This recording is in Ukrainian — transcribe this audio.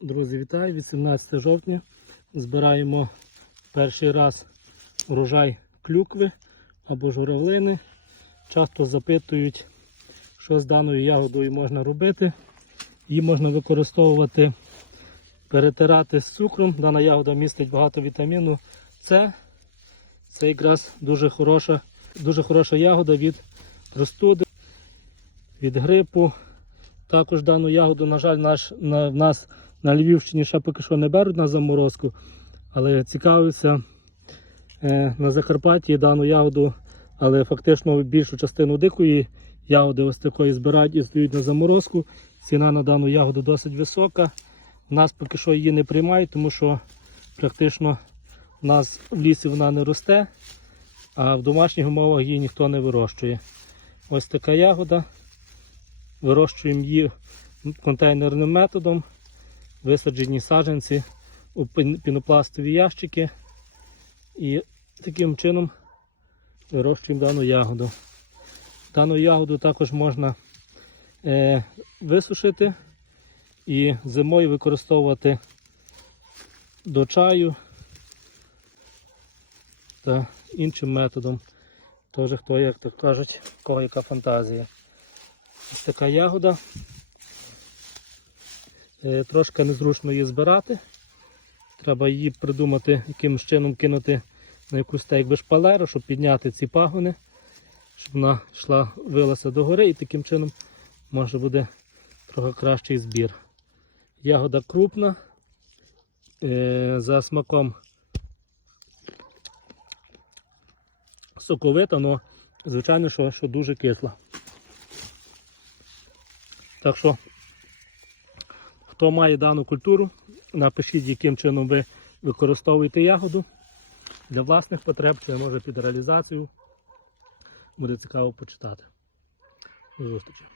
Друзі, вітаю! 18 жовтня. Збираємо перший раз урожай клюкви або журавлини. Часто запитують, що з даною ягодою можна робити. Її можна використовувати, перетирати з цукром. Дана ягода містить багато вітаміну С. Це якраз дуже хороша, дуже хороша ягода від простуди, від грипу. Також дану ягоду, на жаль, наш, на, в нас на Львівщині ще поки що не беруть на заморозку, але цікавився е, на Закарпатті дану ягоду, але фактично більшу частину дикої ягоди ось такої збирають і здають на заморозку. Ціна на дану ягоду досить висока. У нас поки що її не приймають, тому що практично у нас в лісі вона не росте, а в домашніх умовах її ніхто не вирощує. Ось така ягода. Вирощуємо її контейнерним методом. Висаджені саджанці у пінопластові ящики. І таким чином вирощуємо дану ягоду. Дану ягоду також можна е, висушити і зимою використовувати до чаю та іншим методом. Теж хто, як то кажуть, кого яка фантазія. Ось така ягода. Е, Трошки незручно її збирати. Треба її придумати, яким чином кинути на якусь так якби шпалеру, щоб підняти ці пагони, щоб вона йшла, вилася догори і таким чином може буде трохи кращий збір. Ягода крупна, е, за смаком соковита, але звичайно, що, що дуже кисла. Так що, хто має дану культуру, напишіть, яким чином ви використовуєте ягоду для власних потреб, чи може під реалізацію. Буде цікаво почитати. До зустрічі.